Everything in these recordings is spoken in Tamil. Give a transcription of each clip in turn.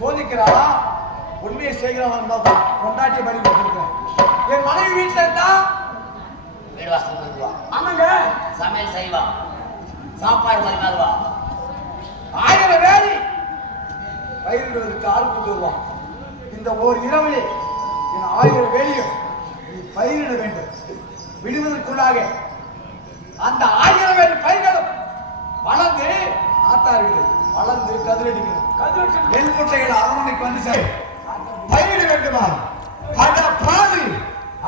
சோதிக்கிறாரா உண்மையை செய்கிறவன் கொண்டாட்டி படி கொடுத்துருக்கேன். என் மனைவி வீட்டுல இருந்தா வீடு வாசல் பண்ணுவா, ஆமாங்க, சமையல் செய்வா, சாப்பாடு பரிமாறுவா, 1000 வேலை பயிரிடுவதற்கு ஆள் கொண்டு வருவான். இந்த ஓர் இரவிலே என் 1000 வேலையும் நீ பயிரிட வேண்டும். விடுவதற்குள்ளாக அந்த 1000 வேலை பயிர்களும் வளர்ந்து ஆத்தார்கள் வளர்ந்து கதிரடிக்கணும். நெல் முட்டைகள் அரண்மனைக்கு வந்து சரி பயிரிட வேண்டுமா? அட பாவி,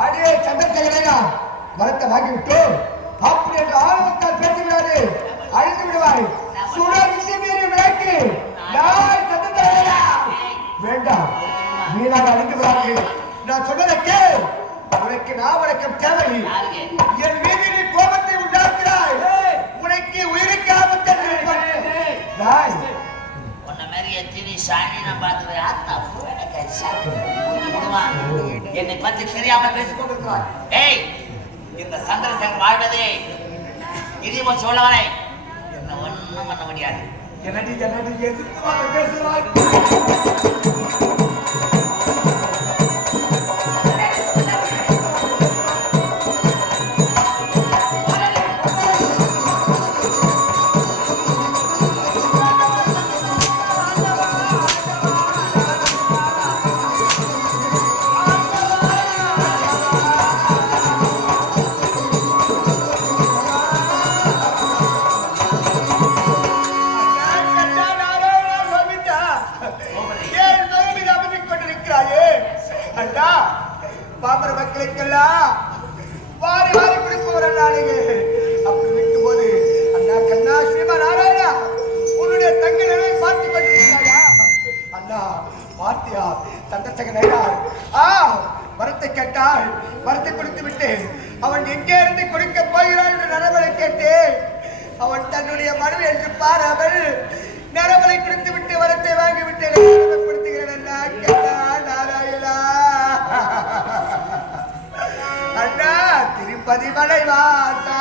அடே சந்தத்தையா மரத்தை வாங்கிவிட்டு அப்படி என்று ஆர்வத்தால் பேசுகிறாரு, அழிந்து விடுவாய். சுடர்ச்சி மீறி விளக்கு நான் சந்தத்தையா வேண்டாம், நீனாக அழிந்து விடாது. நான் சொன்னதற்கு உனக்கு நான் வணக்கம் தேவை. என் மீது நீ கோபத்தை உண்டாக்குறாய், உனக்கு உயிருக்கு ஆபத்து. என்னை பற்றி தெரியாம பேசிக் கொண்டிருக்கிறார். இந்த சந்திரசேகர் வாழ்வதே இனிமோ சொல்லவரை என்ன ஒண்ணும் பண்ண முடியாது. என்னடி எதிர்த்து பேசுகிறாய். பாமர மக்களுக்கெல்லாம் வாரி வாரி குடிப்பவர் அண்ணாடிங்க. அப்படி விற்கும் போது அண்ணா கண்ணா ஸ்ரீமா நாராயணா உன்னுடைய தங்க நிலையை பார்த்து கொண்டிருக்கிறாயா? அண்ணா பார்த்தியா சந்தர்சக நேரார் வரத்தை கேட்டால் வரத்தை கொடுத்து விட்டேன். அவன் எங்கே இருந்து கொடுக்க போகிறான் என்று நரவலை கேட்டேன். அவன் தன்னுடைய மனு என்று பாராமல் நரவலை கொடுத்து விட்டு வரத்தை வாங்கிவிட்டேன். கொடுத்துகிறேன் அண்ணா கண்ணா நாராயணா. அண்ணா திருப்பதி மலை வாசா